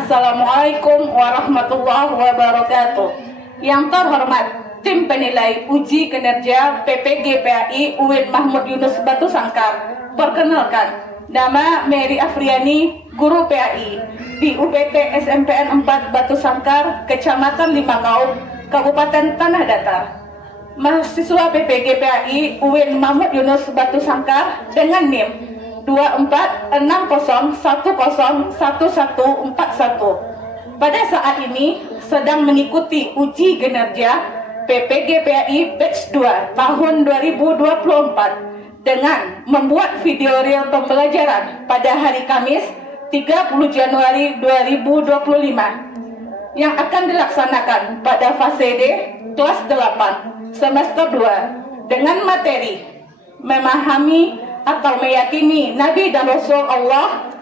Assalamualaikum warahmatullahi wabarakatuh. Yang terhormat tim penilai uji kinerja PPG PAI UIN Mahmud Yunus Batu Sangkar. Perkenalkan, nama Mary Afriani, guru PAI di UPT SMPN 4 Batu Sangkar, Kecamatan Limakaum, Kabupaten Tanah Datar. Mahasiswa PPG PAI UIN Mahmud Yunus Batu Sangkar dengan NIM 2460101141. Pada saat ini sedang mengikuti uji kinerja PPG PAI Batch 2 tahun 2024 dengan membuat video real pembelajaran pada hari Kamis 30 Januari 2025 yang akan dilaksanakan pada fase D kelas 8 semester 2 dengan materi memahami atau meyakini Nabi dan Rasul Allah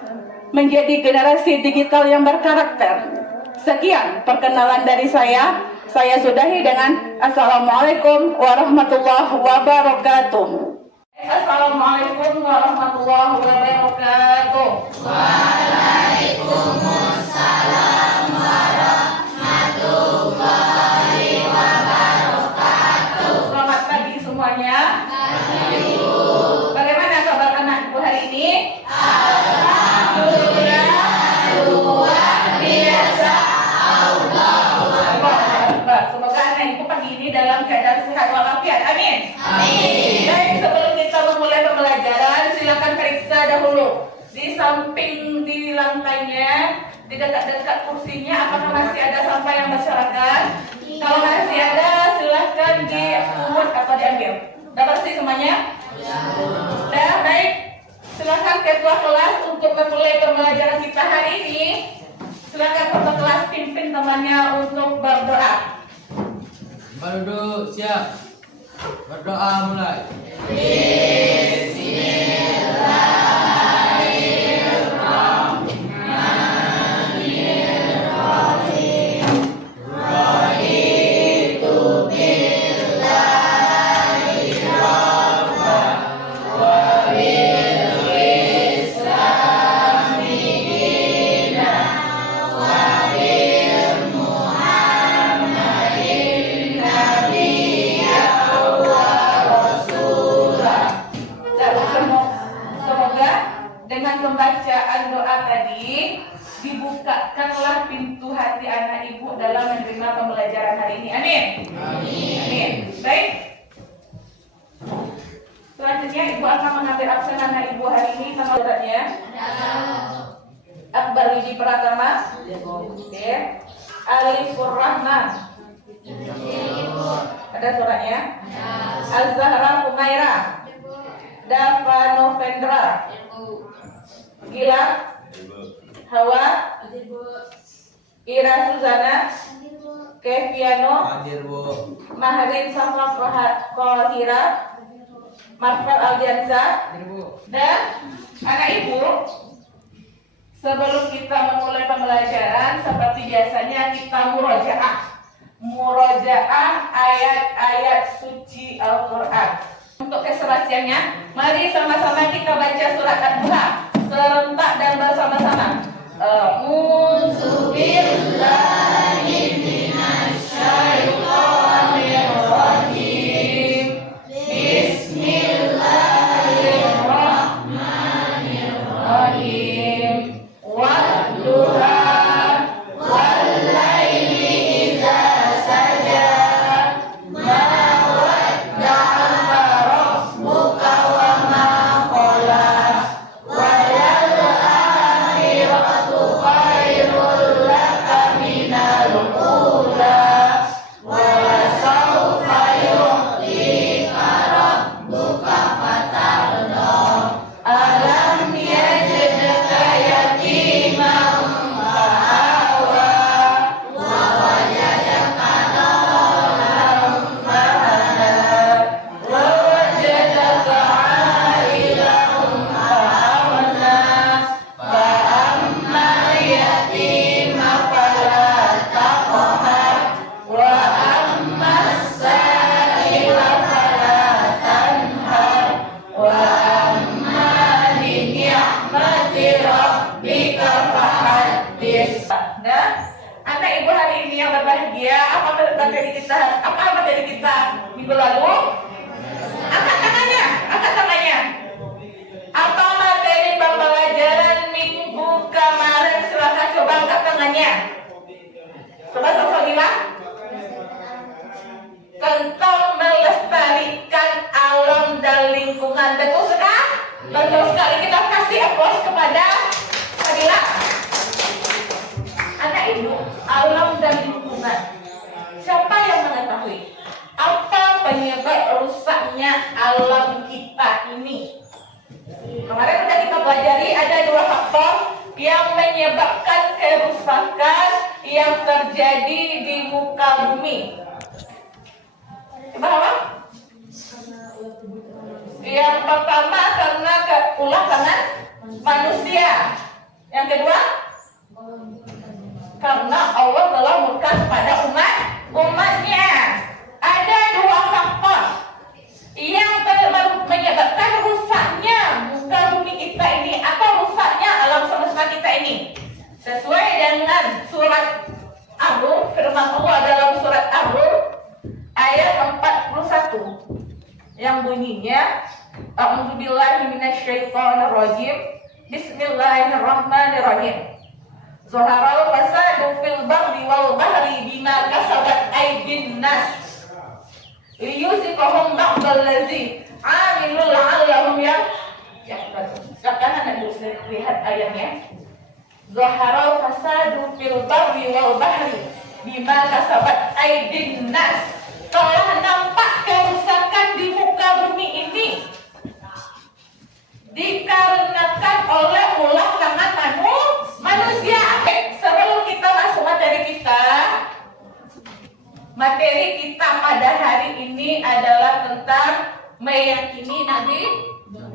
menjadi generasi digital yang berkarakter. Sekian perkenalan dari saya. Saya sudahi dengan Assalamualaikum warahmatullahi wabarakatuh. Assalamualaikum warahmatullahi wabarakatuh. Waalaikumsalam warahmatullahi wabarakatuh. Selamat pagi semuanya. Bagaimana kabar anak ibu hari ini? Alhamdulillah luar biasa. Semoga anak ibu pagi ini dalam keadaan sehat walafiat. Amin. Amin. Baik, sebelum kita memulai pembelajaran, silakan periksa dahulu di samping di lantainya, di dekat-dekat kursinya, apakah masih ada sampah yang berserakan? Kalau masih ada, silakan dipungut atau diambil. Sudah bersih semuanya? Sudah, baik. Silakan ketua kelas untuk memulai pembelajaran kita hari ini. Silakan ketua kelas pimpin temannya untuk berdoa. Duduk, siap. Berdoa mulai. Semoga dengan pembacaan doa tadi dibukakanlah pintu hati anak ibu dalam menerima pembelajaran hari ini. Amin. Amin. Baik. Selanjutnya ibu akan mengambil absen anak ibu hari ini. Nama suratnya Akbar Widi Pratama. Oke. Alifur Rahman. Ada suratnya. Al-Zahra Humaira. Dava Novendra. Gila Hawa. Ira Suzana. Keviano. Hadir, Bu. Mahrin Safa Kohira. Marvel Aldiansa. Hadir, Bu. Dan anak ibu, sebelum kita memulai pembelajaran, seperti biasanya kita murojaah ayat-ayat suci Al-Quran. Untuk keserasiannya, mari sama-sama kita baca surat Al-Duha serentak dan bersama-sama. A'udzu billahi minasyaitonir rajim. Bismillahirrahmanirrahim. Wadduha wallaili idza saja. Ma wadda'aka rabbuka wa ma qala. Walal akhiratu khairul laka minal ula. Wa sawfa yu'tika rabbuka fatarda. Alam yajidka yatiman fa'awa. Wa wajadaka dhalan fahada. Wa wajadaka 'ailan fa'aghna. Fa ammal yatima fala taqhar. Wa ammas sa'ila fala tanhar. Wa amma bi ni'mati rabbika fahaddits. materi kita. Apa materi kita minggu lalu? Angkat tangannya, angkat tangannya. Apa materi pembelajaran minggu kemarin? Silakan coba angkat tangannya. Coba sosok bilang. Tentang melestarikan alam dan lingkungan. Betul sekali? Betul sekali. Kita kasih aplaus kepada Fadila. Anak ibu, alam dan lingkungan. Siapa yang mengetahui apa penyebab rusaknya alam kita ini? Kemarin sudah kita pelajari ada 2 faktor yang menyebabkan kerusakan yang terjadi di muka bumi. Apa? Yang pertama karena ulah tangan manusia. Yang kedua karena Allah telah murka kepada umatnya. Ada 2 faktor yang menyebabkan rusaknya muka bumi kita ini atau rusaknya alam semesta kita ini. Sesuai dengan surat Ar-Rum, firman Allah dalam surat Ar-Rum ayat 41 yang bunyinya A'udzubillahi minasyaitonirrajim. Bismillahirrahmanirrahim. Zaharal fasadu fil barri wal bahri bima kasabat aydin nas liyuziqahum ba'dal ladzi 'amilul 'allahum silakan Anda lihat ayatnya. Zaharal fasadu fil barri wal bahri bima kasabat aydin nas. Telah nampak kerusakan di muka bumi ini dikarenakan oleh ulah tangan manusia. Sebelum kita masuk materi kita pada hari ini adalah tentang meyakini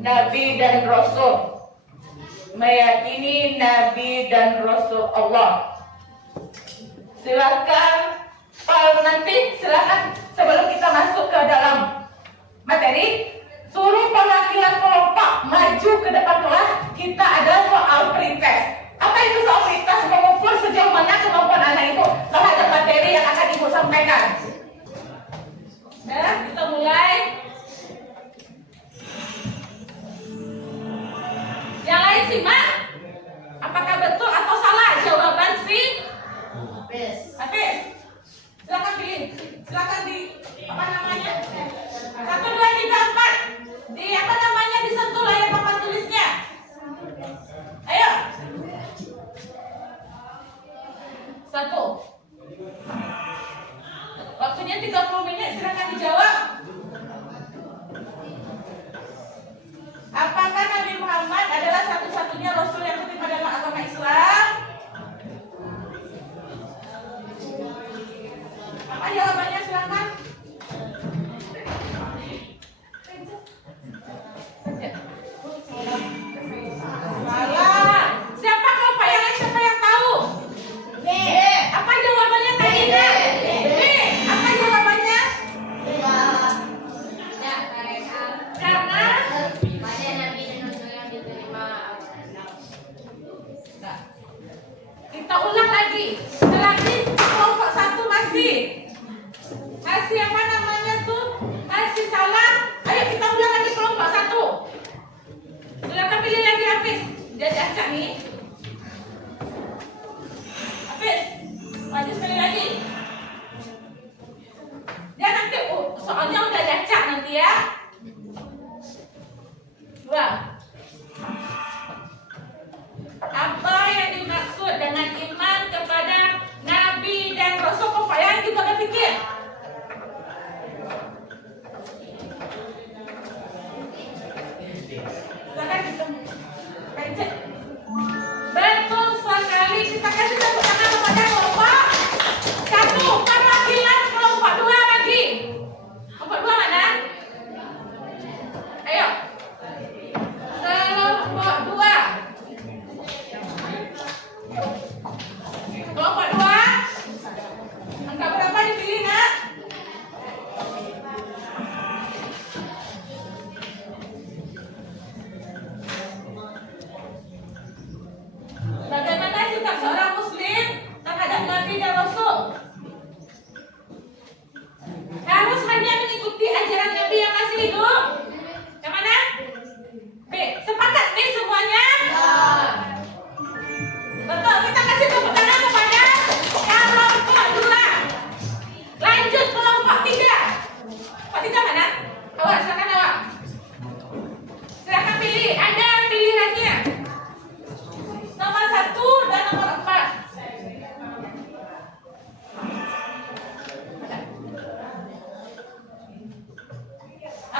Nabi dan Rasul. Meyakini Nabi dan Rasul Allah. Silakan nanti silakan sebelum kita masuk ke dalam materi, suruh perwakilan kelompok maju ke depan kelas. Kita ada soal pretest. Apa itu soal pretest? Mengukur sejauh mana kemampuan anak ibu terhadap materi yang akan ibu sampaikan. Nah, kita mulai. Yang lain simak. Apakah betul atau salah jawaban si Hafiz? Silakan pilih. Silakan apa namanya? 1, 2, 3, 4. Disentuh layar papan tulisnya. Ayo. 1. Waktunya 30 menit. Silakan dijawab. Apakah Nabi Muhammad adalah satu-satunya Rasul yang diterima dalam agama Islam? Apa jawabannya? Silakan. Salah. Siapa kelompok yang lain? Siapa yang tahu? B. Apa jawabannya tadi? B. Apa jawabannya? Karena Pada Nabi dan Rasul yang diterima. Nah, kita ulang lagi. Selagi kelompok 1 masih apa namanya tuh? Masih salah. Ayo kita ulang lagi kelompok 1. Silakan pilih lagi Hafiz. Jadi acak nih. Hafiz, maju sekali lagi. Ya nanti soalnya udah acak nanti ya. 2. Apa yang dimaksud dengan iman kepada Nabi dan Rasul? Kok yang juga berpikir? Silakan kita pencet.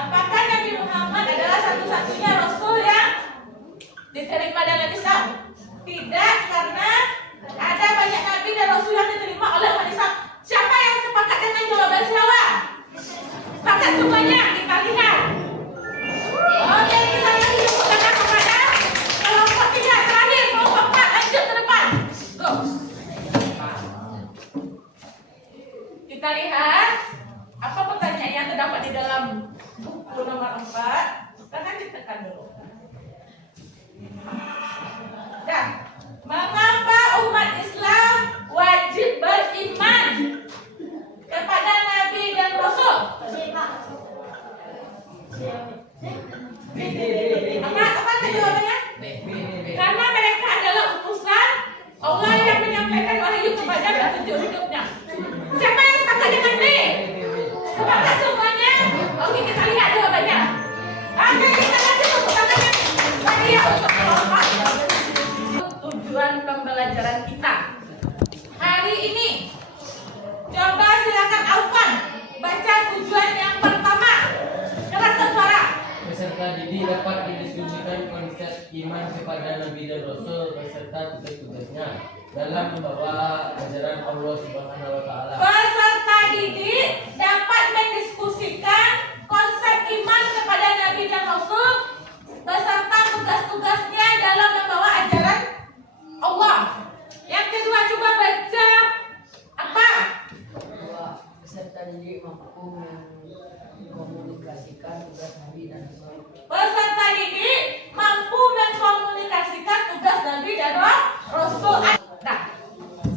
Apakah Nabi Muhammad adalah satu-satunya Rasul yang diterima dalam Islam? Tidak, karena ada banyak Nabi dan Rasul yang diterima oleh umat Islam. Siapa yang sepakat dengan jawaban siapa? Sepakat semuanya, kita lihat. Oke, kita lihat kepada kelompok 3 terakhir, kelompok 4, lanjut ke depan. Go. Kita lihat apa pertanyaan yang terdapat di dalam buku nomor 4. Tangan ditekan dulu. Dan mengapa umat Islam wajib beriman kepada Nabi dan Rasul? Apa jawabannya? Karena mereka adalah utusan Allah yang menyampaikan wahyu kepada petunjuk hidupnya. Siapa yang sepakat dengan B? Sepakat semuanya? Oke, kita lihat jawabannya. Oke, kita kasih tepuk tangannya bagi yang untuk kelompok. Tujuan pembelajaran kita hari ini. Coba silakan Alfan baca tujuan yang pertama. Keraskan suara. Peserta didik dapat didiskusikan konsep iman kepada Nabi dan Rasul beserta tugas-tugasnya dalam membawa ajaran Allah Subhanahu wa taala. Peserta didik dapat mendiskusikan konsep iman kepada Nabi dan Rasul beserta tugas-tugasnya dalam membawa ajaran Allah. Yang kedua, coba baca apa? Peserta didik mampu mengkomunikasikan tugas Nabi dan Rasul. Peserta didik mampu mengkomunikasikan tugas Nabi dan Rasul. Nah,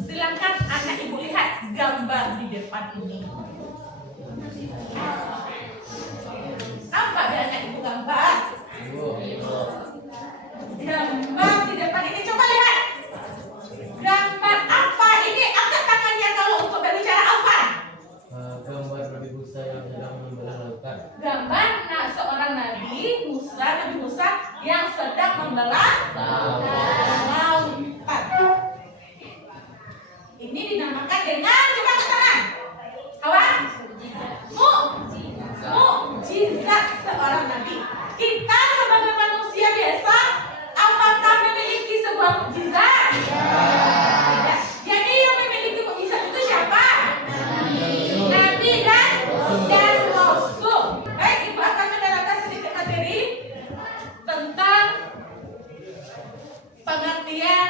silakan anak ibu lihat gambar di depan ini. Apa ada anak ibu gambar? Gambar di depan ini, coba lihat. Gambar apa ini? Angkat tangannya kalau untuk berbicara Alfan. Gambar Nabi Musa yang sedang membelah lautan. Gambar seorang Nabi Musa yang sedang membelah lautan. Ini dinamakan dengan, coba angkat tangan. Kawan? Mukjizat seorang Nabi. Kita sebagai manusia biasa, apakah memiliki sebuah mukjizat? Tidak. Jadi yang memiliki mukjizat itu siapa? Nabi dan Rasul. Baik, ibu akan menerangkan sedikit materi tentang pengertian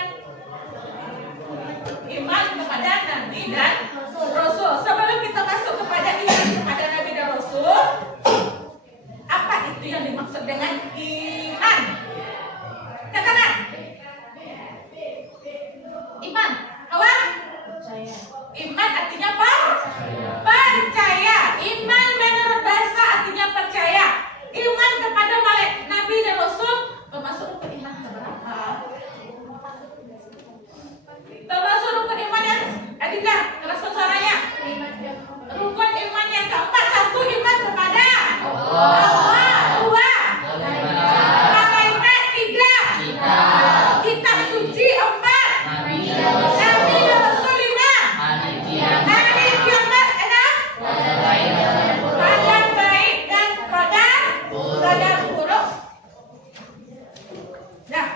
iman kepada Nabi dan Rasul. Sebelum kita masuk kepada iman kepada Nabi dan Rasul, apa itu yang dimaksud dengan iman? Katakan. Iman. Kawan? Iman artinya apa? Percaya. Iman menurut bahasa artinya percaya. Iman kepada Nabi dan Rasul termasuk rukun iman keberapa? Termasuk rukun iman yang Adinda, keraskan suaranya. Rukun iman yang keempat. 1, iman kepada Allah. 2, malaikat. 3, kitab suci. 4, Nabi dan Rasul. 5, hari kiamat. 6, qadar baik dan qadar buruk. Nah,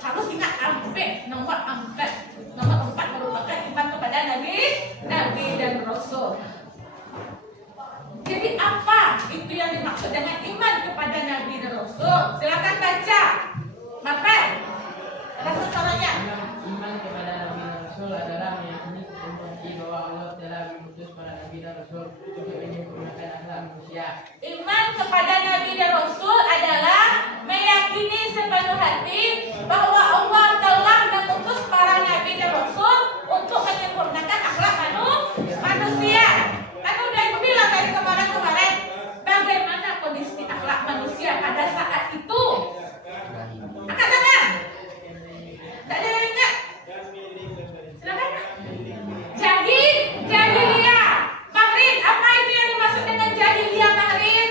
harus ingat sampai nomor 4. Nomor 4 merupakan iman kepada Nabi dan Rasul. Jadi apa itu yang dimaksud dengan iman kepada Nabi dan Rasul? Silakan baca. Mafal. Rasa caranya. Iman kepada Nabi dan Rasul adalah meyakini bahwa Allah telah mengutus para Nabi dan Rasul untuk menyempurnakan akhlak manusia. Iman kepada Nabi dan Rasul adalah meyakini sepenuh hati bahwa Allah telah mengutus para Nabi dan Rasul untuk menyempurnakan akhlak manusia. Kan udah ibu bilang dari kemarin bagaimana kondisi akhlak manusia pada saat itu. Angkat tangan. Tak ada yang ingat? Silakan. Jahiliyah. Mahrin, apa itu yang dimaksud dengan jahiliyah, Mahrin?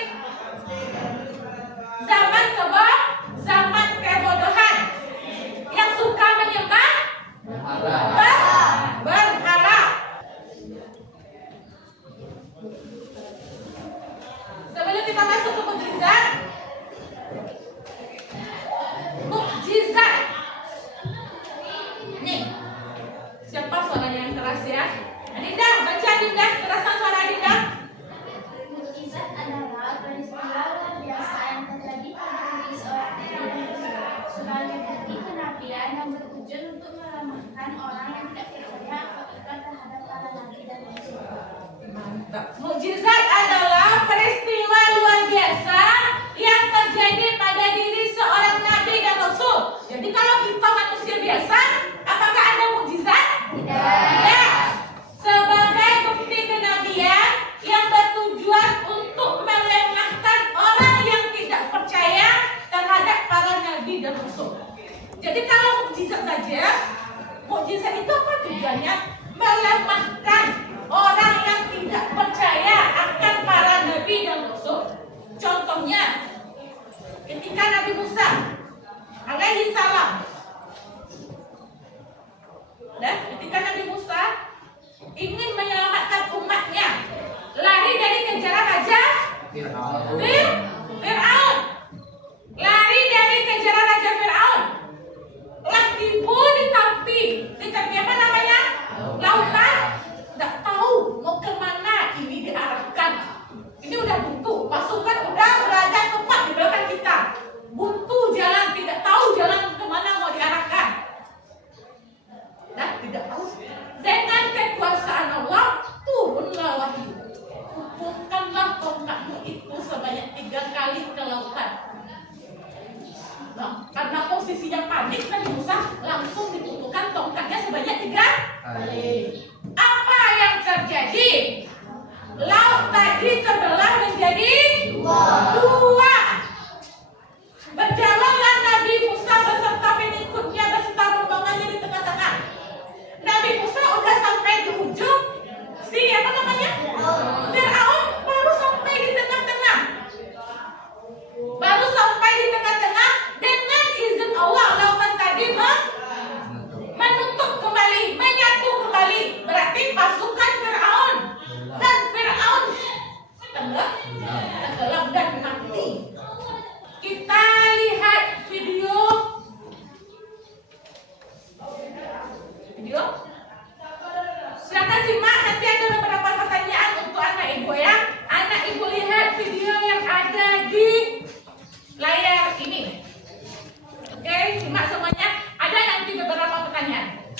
masuk ke mukjizat? Mukjizat. Nih. Siapa suaranya yang keras ya? Adinda, baca Adinda, kerasan suara Adinda. Mukjizat adalah peristiwa luar biasa yang terjadi pada diri seorang nabi sebagai bukti kenabian yang bertujuan untuk melemahkan orang yang tidak percaya atau iman terhadap para nabi dan rasul. Mantap. Mukjizat adalah peristiwa luar biasa yang terjadi pada diri seorang nabi dan rasul. Jadi kalau kita manusia biasa, apakah ada mukjizat? Tidak. Sebagai bukti kenabian yang bertujuan untuk melemahkan orang yang tidak percaya terhadap para nabi dan rasul. Jadi kalau mukjizat saja, mukjizat itu apa tujuannya? Melemahkan orang yang tidak percaya akan para nabi dan rasul. Contohnya, ketika Nabi Musa alaihi salam, ketika Nabi Musa ingin menyelamatkan umatnya, lari dari kejaran raja Fir'aun. Lari dari kejaran raja Fir'aun. Timbul di tepi apa namanya? Lautan. Tidak tahu mau kemana ini diarahkan. Ini udah buntu, pasukan udah berada tepat di belakang kita. Buntu jalan, tidak tahu jalan kemana mau diarahkan. Dan tidak tahu. Dengan kekuasaan Allah turunlah wahyu. Pukulkanlah tongkatmu itu sebanyak 3 kali ke lautan. Nah, karena posisinya panik, Nabi Musa langsung dipukulkan tongkatnya sebanyak 3 kali. Apa yang terjadi? Laut tadi terbelah menjadi 2. Berjalanlah Nabi Musa beserta pengikutnya beserta rombongannya di tengah-tengah. Nabi Musa udah sampai di ujung apa namanya? Fir'aun baru sampai di tengah-tengah. Baru sampai di tengah-tengah dengan izin Allah lautan tadi menutup kembali, menyatu kembali. Berarti pasukan Fir'aun dan Fir'aun tenggelam dan mati. Kita lihat video. Silakan simak, nanti ada beberapa pertanyaan untuk anak ibu ya. Anak ibu lihat video yang ada di layar ini. Oke, simak semuanya. Ada nanti beberapa pertanyaan.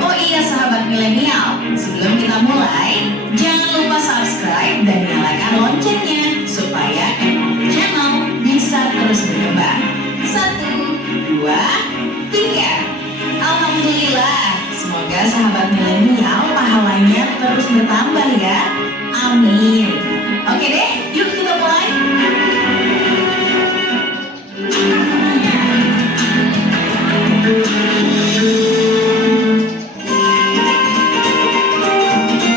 Oh iya sahabat milenial, sebelum kita mulai, jangan lupa subscribe dan nyalakan loncengnya supaya MOV Channel bisa terus berkembang. 1, 2, 3. Alhamdulillah, semoga sahabat milenial pahalanya terus bertambah ya. Amin. Oke deh, yuk kita mulai.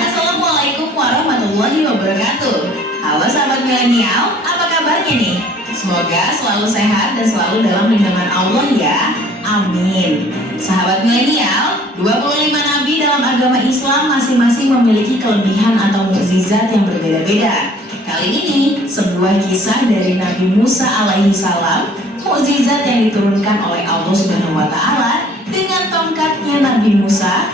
Assalamualaikum warahmatullahi wabarakatuh. Halo sahabat milenial, apa kabarnya nih? Semoga selalu sehat dan selalu dalam lindungan Allah ya. Amin. Sahabat milenial, 25 nabi dalam agama Islam masing-masing memiliki kelebihan atau mukjizat yang berbeda-beda. Kali ini, sebuah kisah dari Nabi Musa alaihi salam, mukjizat yang diturunkan oleh Allah Subhanahu wa taala dengan tongkatnya Nabi Musa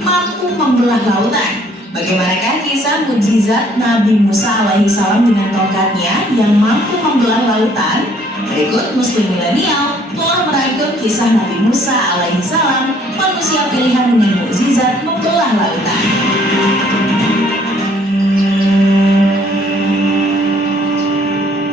mampu membelah lautan. Bagaimanakah kisah mukjizat Nabi Musa alaihi salam dengan tongkatnya yang mampu membelah lautan? Berikut Muslim Milenial telah merangkum kisah Nabi Musa alaihi salam, manusia pilihan dengan mukjizat membelah lautan.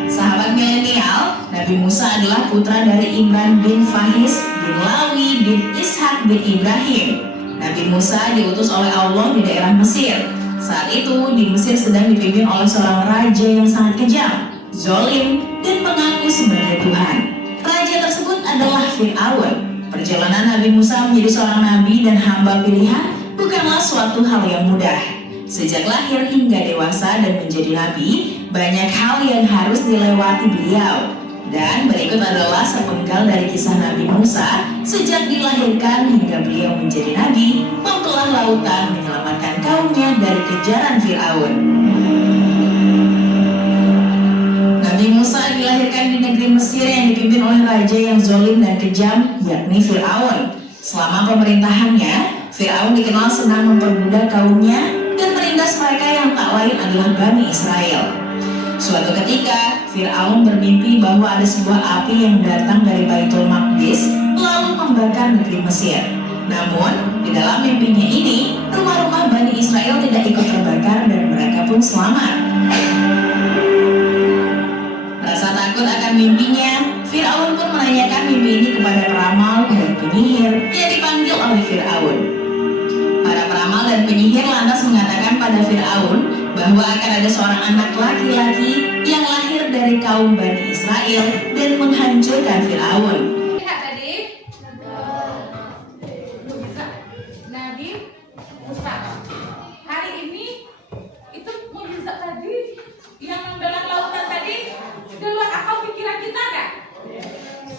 Sahabat milenial, Nabi Musa adalah putra dari Imran bin Fahis bin Lawi bin Ishak bin Ibrahim. Nabi Musa diutus oleh Allah di daerah Mesir. Saat itu di Mesir sedang dipimpin oleh seorang raja yang sangat kejam, zalim, dan mengaku sebagai Tuhan. Raja tersebut adalah Fir'aun. Perjalanan Nabi Musa menjadi seorang nabi dan hamba pilihan bukanlah suatu hal yang mudah. Sejak lahir hingga dewasa dan menjadi nabi, banyak hal yang harus dilewati beliau. Dan berikut adalah sepenggal dari kisah Nabi Musa sejak dilahirkan hingga beliau menjadi nabi, membelah lautan menyelamatkan kaumnya dari kejaran Fir'aun. Mesir yang dipimpin oleh raja yang zalim dan kejam, yakni Fir'aun. Selama pemerintahannya, Fir'aun dikenal senang memperbudak kaumnya dan menindas mereka yang tak lain adalah Bani Israel. Suatu ketika, Fir'aun bermimpi bahwa ada sebuah api yang datang dari Baitul Maqdis lalu membakar negeri Mesir. Namun, di dalam mimpinya ini, rumah-rumah Bani Israel tidak ikut terbakar dan mereka pun selamat. Merasa takut akan mimpinya, Fir'aun pun menanyakan mimpi ini kepada peramal dan penyihir yang dipanggil oleh Fir'aun. Para peramal dan penyihir lantas mengatakan pada Fir'aun bahwa akan ada seorang anak laki-laki yang lahir dari kaum Bani Israel dan menghancurkan Fir'aun. Lihat tadi, mukjizat Nabi Musa. Hari ini itu mukjizat tadi yang membelah lautan tadi di luar akal pikiran kita nggak?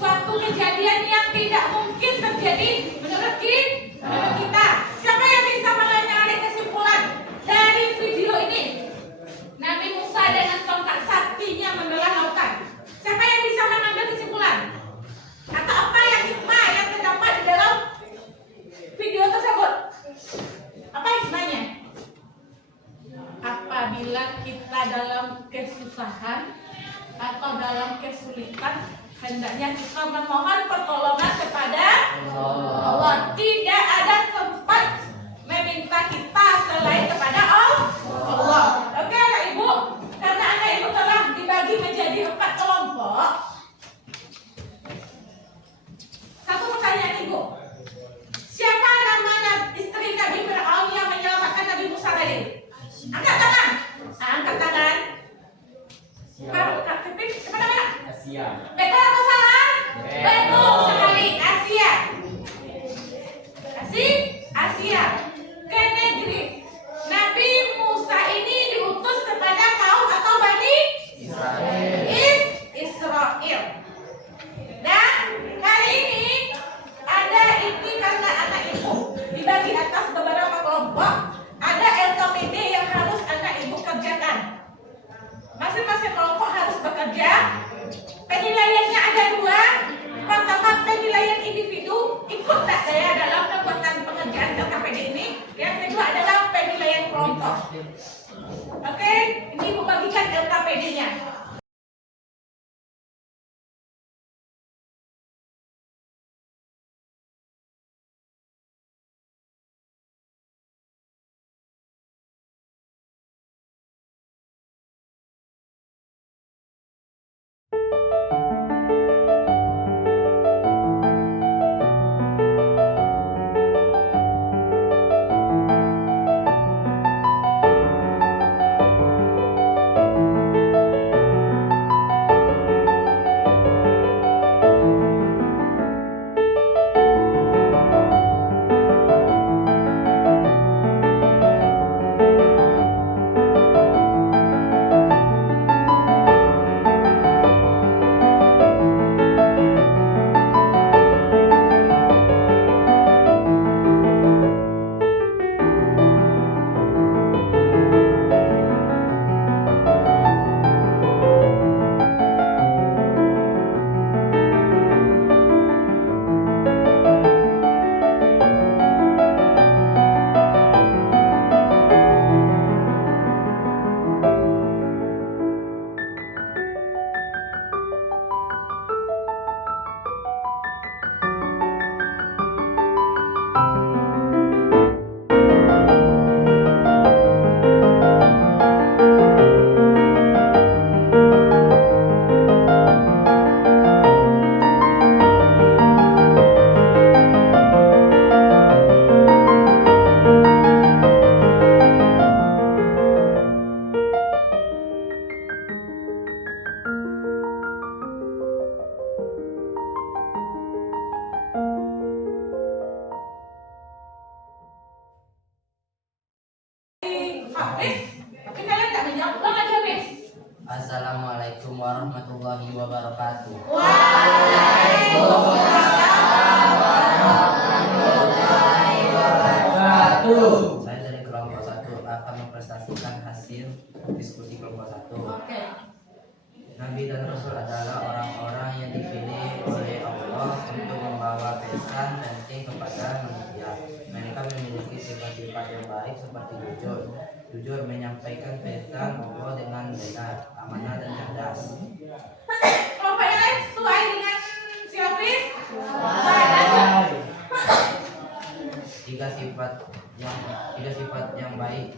Suatu kejadian yang tidak mungkin terjadi menurut kita. Siapa yang bisa menarik kesimpulan dari video ini? Nabi Musa dengan tongkat saktinya membelah lautan. Siapa yang bisa mengambil kesimpulan? Atau apa yang hikmah yang terdapat di dalam video tersebut? Apa hikmahnya? Apabila kita dalam kesusahan atau dalam kesulitan, hendaknya kita memohon pertolongan kepada Allah. Tidak ada tempat meminta kita selain kepada Allah. Oke, anak ibu, karena anak ibu telah dibagi menjadi 4 kelompok. Satu pertanyaan ibu, siapa namanya istri Nabi Fir'aun yang menyelamatkan Nabi Musa tadi? Angkat tangan. Angkat tangan. Kepada mana? Asia. Betul atau salah? Betul sekali. Asia. Asia. Ke negeri Nabi Musa ini diutus kepada kaum atau Bani Israel. Dan hari ini ada ini karena anak ibu dibagi atas beberapa kelompok. Ada LKPD yang harus anak ibu kerjakan. Masing-masing kelompok harus bekerja. Penilaiannya ada 2. Pertama, penilaian individu, ikut tak saya dalam pembuatan pengerjaan LKPD ini. Yang kedua adalah penilaian kelompok. Oke, ini ibu bagikan LKPD-nya. Tapi kalian tak menjawab. Ulang aja, Miss. Assalamualaikum warahmatullahi wabarakatuh. Saya dari kelompok 1 akan mempresentasikan hasil diskusi kelompok 1. Oke. Nabi dan Rasul adalah orang-orang yang dipilih oleh Allah untuk membawa pesan penting kepada manusia. Mereka memiliki sifat-sifat yang baik seperti jujur menyampaikan pesan Allah dengan benar, amanah dan cerdas. Kelompok yang lain sesuai dengan si Hafiz? Tiga sifat baik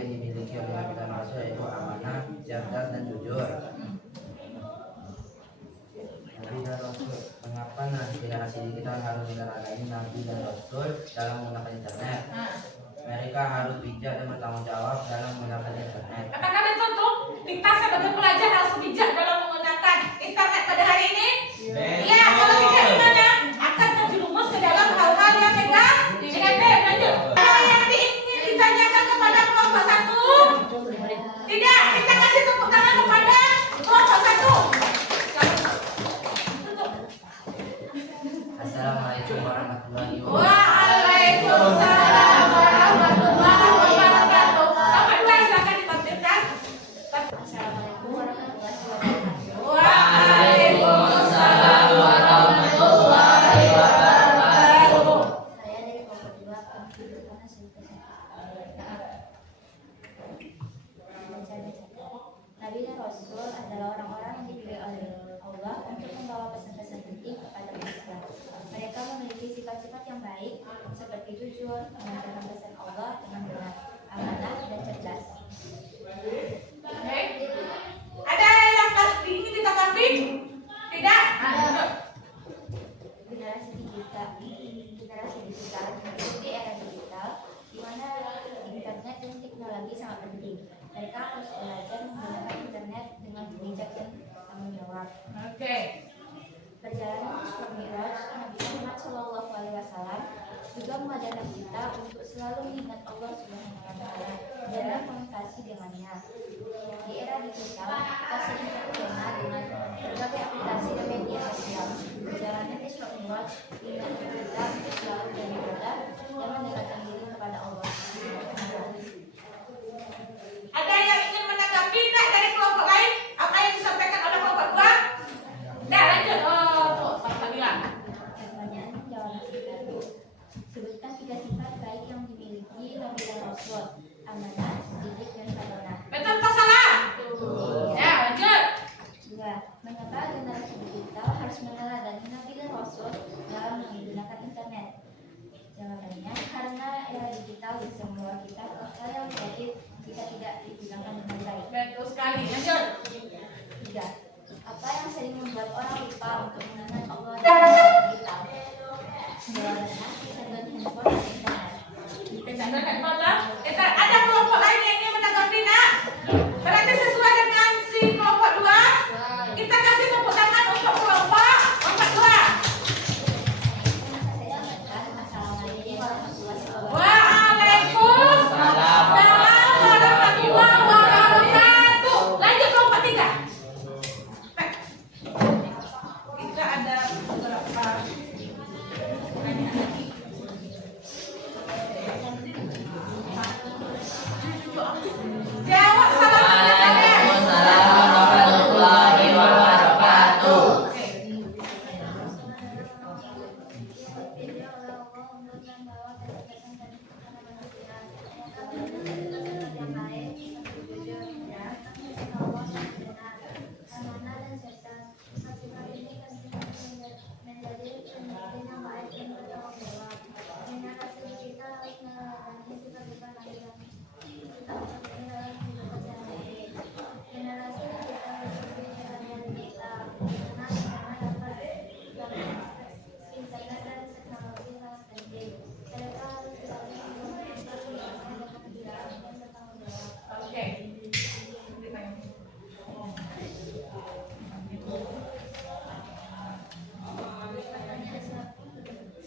yang dimiliki oleh Nabi dan Rasul yaitu amanah, cerdas dan jujur. Nabi dan Rasul, mengapa generasi digital harus meneladani Nabi dan Rasul dalam menggunakan internet? Mereka harus bijak dan bertanggung jawab dalam menggunakan internet. Apakah betul tuh kita sebagai pelajar harus bijak dalam menggunakan internet pada hari ini? Iya, kalau tidak gimana? Akan terjerumus ke dalam hal-hal yang negatif. Lanjut. Apa yang ingin ditanyakan kepada kelompok 1? Tidak, kita kasih tepuk tangan kepada kelompok 1. Assalamualaikum warahmatullahi wabarakatuh. Waalaikumsalam warahmatullahi wabarakatuh. Kelompok 2 silakan ditampilkan. Assalamualaikum warahmatullahi wabarakatuh. Waalaikumsalam warahmatullahi wabarakatuh. Saya dari kelompok 2 Kehidupan Hasil Nabi dan Rasul adalah orang-orang yang dipilih oleh Allah untuk membawa pesan-pesan penting kepada manusia. Mereka memiliki sifat-sifat yang baik seperti jujur, menyampaikan pesan Allah dengan benar, amanah dan cerdas. Oke. Ada yang ingin ditanggapi? Tidak? Generasi digital mengikuti era digital di mana internet dan teknologi sangat penting. Mereka harus belajar menggunakan internet dengan bijak dan tanggung jawab. Oke. Perjalanan Isra Mi'raj Nabi Muhammad SAW juga mengajarkan kita untuk selalu mengingat Allah Subhanahu wa Ta'ala dan berkomunikasi dengannya. Di era digital, kita sering terlena dengan berbagai aplikasi dan media sosial. Perjalanan Isra Mi'raj mengingatkan kita untuk selalu beribadah dan mendekatkan diri kepada Allah Subhanahu wa Ta'ala. Ada yang ingin menanggapi tak dari kelompok lain? Apa yang disampaikan oleh kelompok 2? Nah, lanjut. Tuh, Pak Sabila. Pertanyaan jawaban singkat. Sebutkan 3 sifat baik yang dimiliki Nabi dan Rasul: amanah, didik, dan sabarah. Betul atau salah? Ya, lanjut. 2. Mengapa generasi digital harus meneladani Nabi dan Rasul dalam menggunakan internet? Jawabannya, karena era digital bisa membawa kita ke hal yang negatif jika tidak digunakan dengan baik. Betul sekali. Lanjut. 3. Apa yang sering membuat orang lupa untuk mengenal Allah di era digital? Jawabannya, kecanduan handphone dan internet. Kecanduan handphone lah. Kita ada kelompok lain yang ingin menanggapi nak? Berarti sesuai dengan si kelompok 2. Kita kasih tepuk tangan untuk kelompok 2. Assalamualaikum warahmatullahi wabarakatuh. Waalaikumsalam warahmatullahi wabarakatuh. Lanjut kelompok 3. Kita ada beberapa pertanyaan. Jawab salah Waalaikumsalam warahmatullahi wabarakatuh. Oke. Internet dan teknologi sangat penting. Mereka harus selalu menggunakan dengan bijak dan bertanggung jawab. Oke.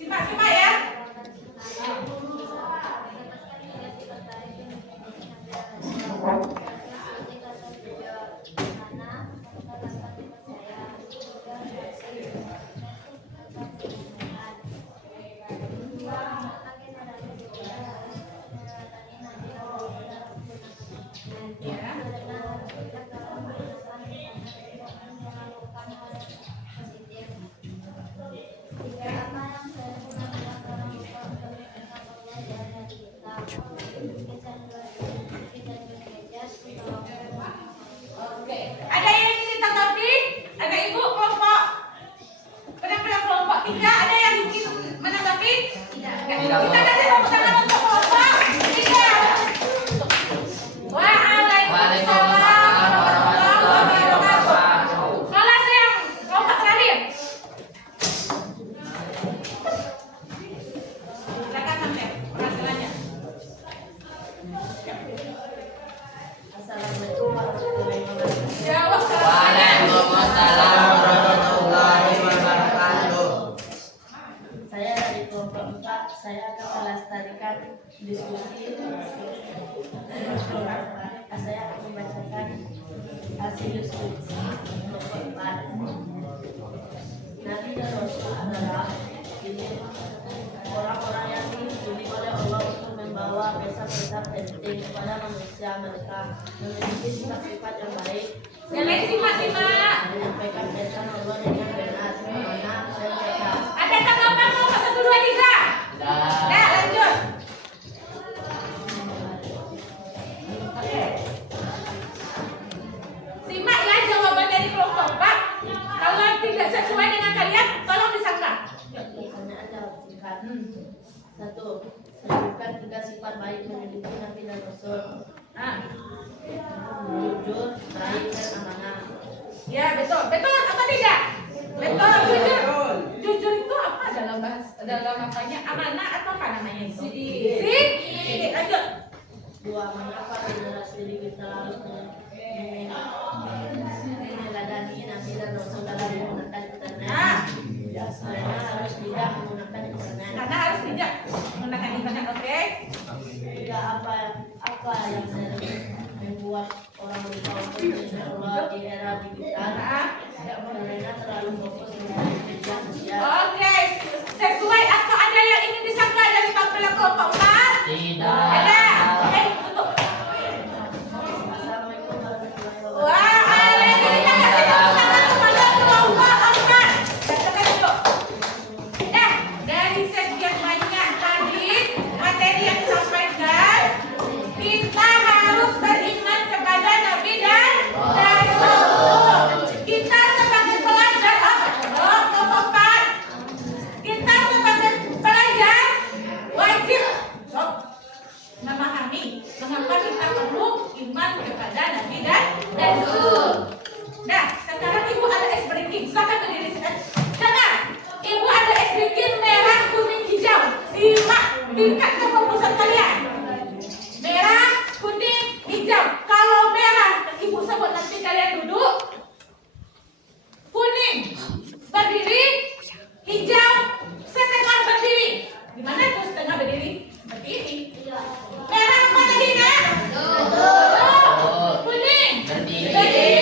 Simak ya. Ya. Assalamualaikum warahmatullahi wabarakatuh. Jawab salah. Waalaikumsalam warahmatullahi wabarakatuh. Saya dari kelompok 4, saya akan melestarikan diskusi. Saya akan membacakan hasil diskusi kelompok 4. Nabi dan Rasul adalah ini orang-orang yang dipilih oleh Allah untuk membawa pesan-pesan penting kepada manusia. Mereka memiliki sifat-sifat yang baik. Yang lain simak. Menyampaikan pesan Allah dengan benar, amanah, dan tegas. Ada tanggapan mau 1, 2, 3? Nah, lanjut. Oke. Simak ya jawaban dari kelompok 4. Kalau tidak sesuai dengan kalian, tolong disangka. Pertanyaan jawab singkat. 1. Sebutkan 3 sifat baik memiliki Nabi dan Rasul. Nah, Jujur, baik, dan amanah. ya betul. Betul apa tidak? Betul, jujur. Jujur itu apa dalam apanya? Amanah atau apa namanya itu? Sidik. Lanjut. 2. Mengapa generasi diri kita harus meneladani Nabi dan Rasul dalam menggunakan internet? Nah, Karena harus tidak menggunakan internet. karena harus tidak menggunakan internet, oke? 3. Apa yang membuat orang lupa untuk mengenal Allah di era digital? Nah, Karena terlalu fokus dengan media sosial. oke. Sesuai atau ada yang ingin disangka dari tampilan kelompok 4? Tidak. Ada. Tutup. Assalamualaikum warahmatullahi wabarakatuh. Wah, kita kasih tepuk tangan kepada kelompok 4. Katakan dulu. Nah, dari sekian banyak tadi materi yang disampaikan, kita harus beriman kepada Nabi dan Rasul. Kita sebagai pelajar apa? Kelompok 4. Kita sebagai pelajar wajib memahami mengapa kita perlu iman kepada Nabi dan Rasul. Nah, sekarang ibu ada es breaking. Silakan berdiri. Dengar, ibu ada es breaking merah, kuning, hijau. Simak tingkat kefokusan kalian. Merah, kuning, hijau. Kalau merah, ibu sebut nanti kalian duduk. Kuning berdiri, hijau setengah berdiri. Gimana tuh setengah berdiri? Seperti ini. Merah mana Dina? Kuning berdiri,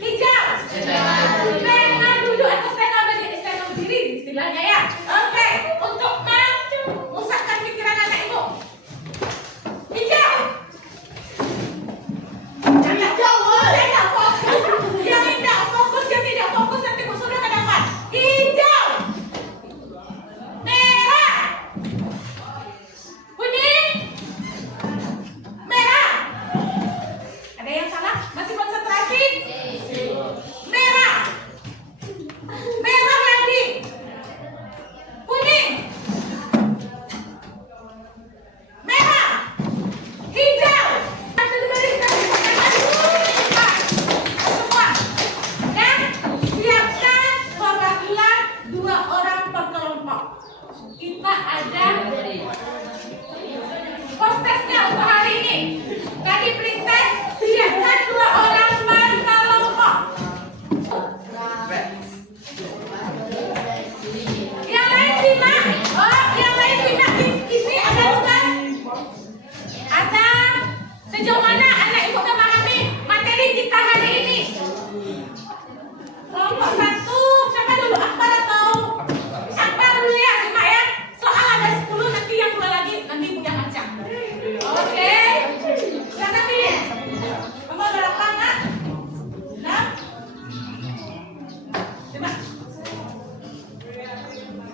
hijau setengah duduk atau setengah berdiri istilahnya ya. Oke, untuk memusatkan pikiran anak ibu. Hijau. Jangan fokus, yang tidak fokus, yang tidak fokus nanti musuhnya ke depan. Hijau, merah, kuning, merah. Ada yang salah? Masih konsentrasi? Merah, merah lagi, kuning, merah, hijau. Semua. Dan siapkan perwakilan 2 orang per kelompok. Kita ada hostesnya untuk hari ini. Tadi princess siapkan 2 orang per kelompok. Yang lain simak. Oh, yang lain simak. Ini ada tugas. Ada sejauh mana anak ibu memahami materi kita hari ini? Kelompok 1, siapa dulu? Akbar atau? Akbar dulu ya, simak ya. Soal ada 10, nanti yang 2 lagi, nanti ibu yang macam. Oke. Silakan pilih. Nomor berapa, Nak? 6? Simak.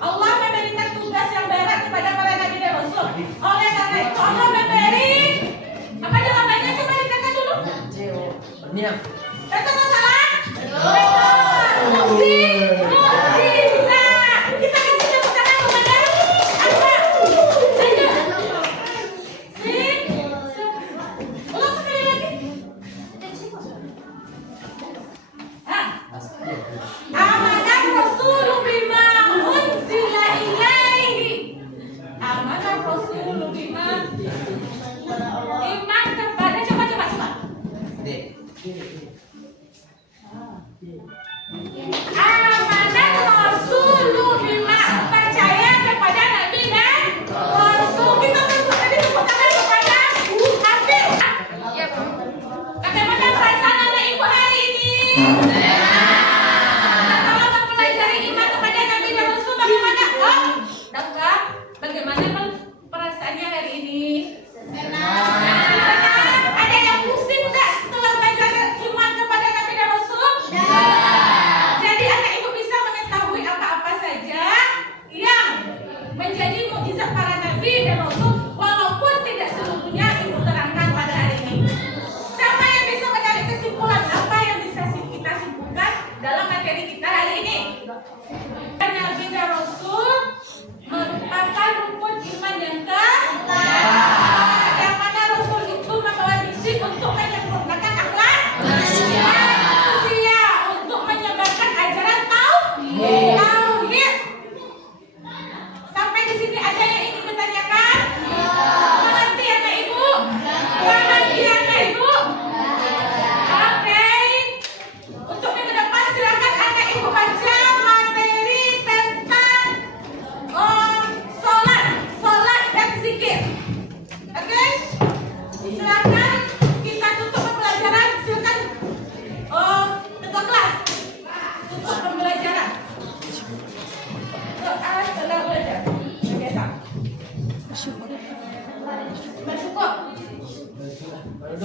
Allah memberikan tugas yang berat kepada para nabi dan rasul. Oleh karena itu Allah memberi apa jawabannya? Coba dikatakan dulu. Niam. Betul atau salah? Betul. Mukjizat. Kita kasih tepuk tangan kepada apa? Lanjut. Ulang sekali lagi. Amanah Rasul bima unzila ilaihi. Amanah Rasul bima iman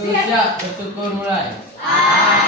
Siap, bersyukur mulai. A.